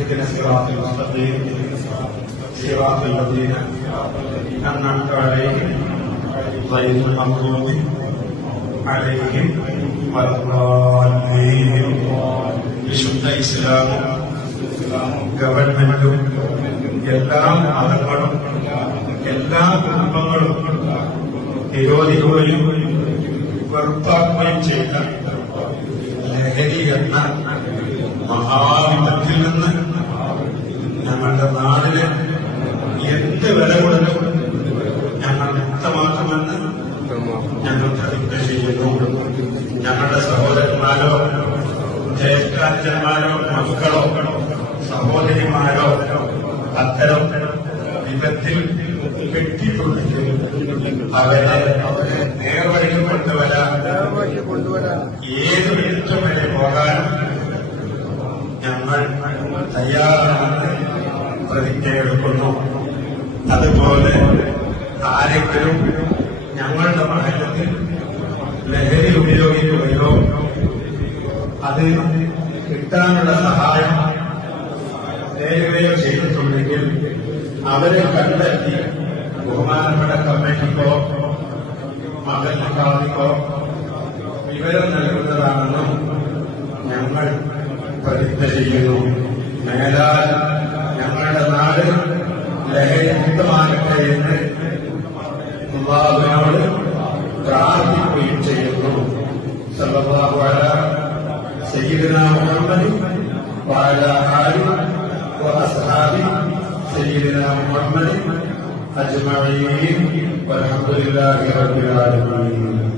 اهدنا الصراط المستقيم صراط الذين أنعمت عليهم غير المغضوب عليهم ولا الضالين. വിശുദ്ധ ഇസ്ലാമും ഗവൺമെന്റും എല്ലാ മതങ്ങളും എല്ലാ കുടുംബങ്ങളും നിരോധിക്കുകയും വെറുപ്പാക്കുകയും ചെയ്ത ലഹരി എന്ന മഹാവിപത്തിൽ നിന്ന് ഞങ്ങളുടെ നാടിന് എന്ത് വില കൊടുത്തും ഞങ്ങൾ വ്യക്തമാക്കുമെന്ന് ഞങ്ങൾ പ്രതിജ്ഞ ചെയ്യുന്നു. ഞങ്ങളുടെ സഹോദരന്മാരോ ജ്യേഷ്ഠാച്ഛന്മാരോ മക്കളോ സഹോദരിമാരോ അത്തരം വിധത്തിൽ കെട്ടിക്കൊടുത്ത് അവരെ നേർവഴിയിൽ കൊണ്ടുവരാൻ ഏത് മിനിറ്റും വരെ പോകാൻ ഞങ്ങൾ തയ്യാറാണ് പ്രതിജ്ഞയെടുക്കുന്നു. അതുപോലെ ആരെങ്കിലും ഞങ്ങളുടെ മഹല്ലത്തിൽ ലഹരി ഉപയോഗിക്കുകയോ അത് കിട്ടാനുള്ള സഹായം നേരുകയോ ചെയ്തിട്ടുണ്ടെങ്കിൽ അവരെ കണ്ടെത്തി ബഹുമാനപ്പെട്ട കമ്മിറ്റിക്കോ മഹല്ലാക്കോ വിവരം നൽകുന്നതാണെന്നും ഞങ്ങൾ പ്രതിജ്ഞ ചെയ്യുന്നു. മേലാൽ ഞങ്ങളുടെ നാട് ലഹരി മുക്തമാകട്ടെ എന്ന് അല്ലാഹുവിനോട് പ്രാർത്ഥിക്കുകയും ചെയ്യുന്നു. സല്ലല്ലാഹു അലാ സയ്യിദിനാ മുഹമ്മദ് വഅലാ ആലിഹി വഅസ്ഹാബിഹി സയ്യിദിനാ മുഹമ്മദ് അജ്മഈൻ വൽഹംദുലില്ലാഹി റബ്ബിൽ ആലമീൻ.